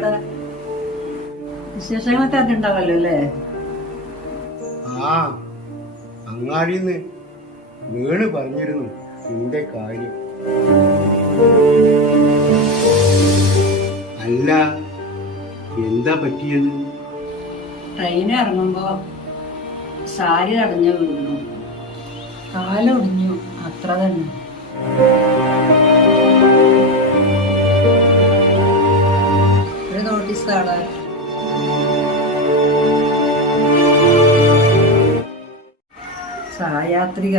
എന്തൊക്കെടാ വിശേഷങ്ങളൊക്കെ അറിഞ്ഞിട്ടുണ്ടാവല്ലോ അല്ലേ? ആ അങ്ങാടിന്ന് വീണ് പറഞ്ഞിരുന്നു നിന്റെ കാര്യം. അല്ല, എന്താ പറ്റിയത്? ട്രെയിൻ ഇറങ്ങുമ്പോ സാരി തടഞ്ഞു വീണു, കാലൊടിഞ്ഞു, അത്ര തന്നെ. ഒരു നോട്ടീസ് കാണാൻ. സഹയാത്രിക.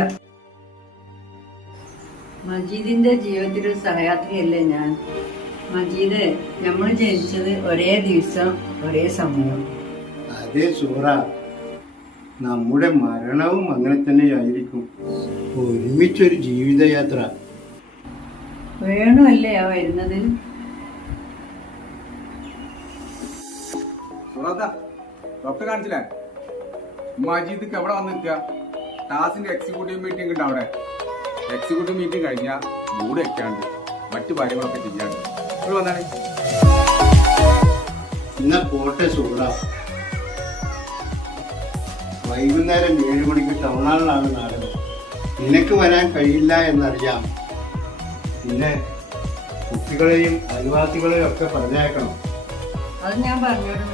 മജീദിന്റെ ജീവിതത്തിൽ ഒരു സഹയാത്രികയല്ലേ ഞാൻ? മജീദ്, നമ്മൾ ജനിച്ചത് ഒരേ ദിവസം ഒരേ സമയം. അതേ സൂറ, നമ്മുടെ മരണവും അങ്ങനെ തന്നെയായിരിക്കും. ഒരുമിച്ചൊരു ജീവിതയാത്ര. വേണുവല്ലേ ആ വരുന്നത്? ഡോക്ടർ കാണിച്ചില്ലേ? മജീദ്ക്ക് എവിടെ വന്ന് നിൽക്കുക? ടാസിന്റെ എക്സിക്യൂട്ടീവ് മീറ്റിംഗ് ഉണ്ട് അവിടെ. എക്സിക്യൂട്ടീവ് മീറ്റിംഗ് കഴിഞ്ഞാൽ മൂഡ് വെക്കാണ്ട് മറ്റു കാര്യങ്ങളൊക്കെ ചെയ്യാണ്ട് ഇവിടെ വന്നാണ്. എന്നാ പോട്ടെ സൂറ, വൈകുന്നേരം 7 മണിക്ക് ടൗണാളിലാണ് നാടകം. നിനക്ക് വരാൻ കഴിയില്ല എന്നറിയാം. പിന്നെ കുട്ടികളെയും അയൽവാസികളെയും ഒക്കെ പറഞ്ഞേക്കണം. അത് ഞാൻ പറഞ്ഞോട്.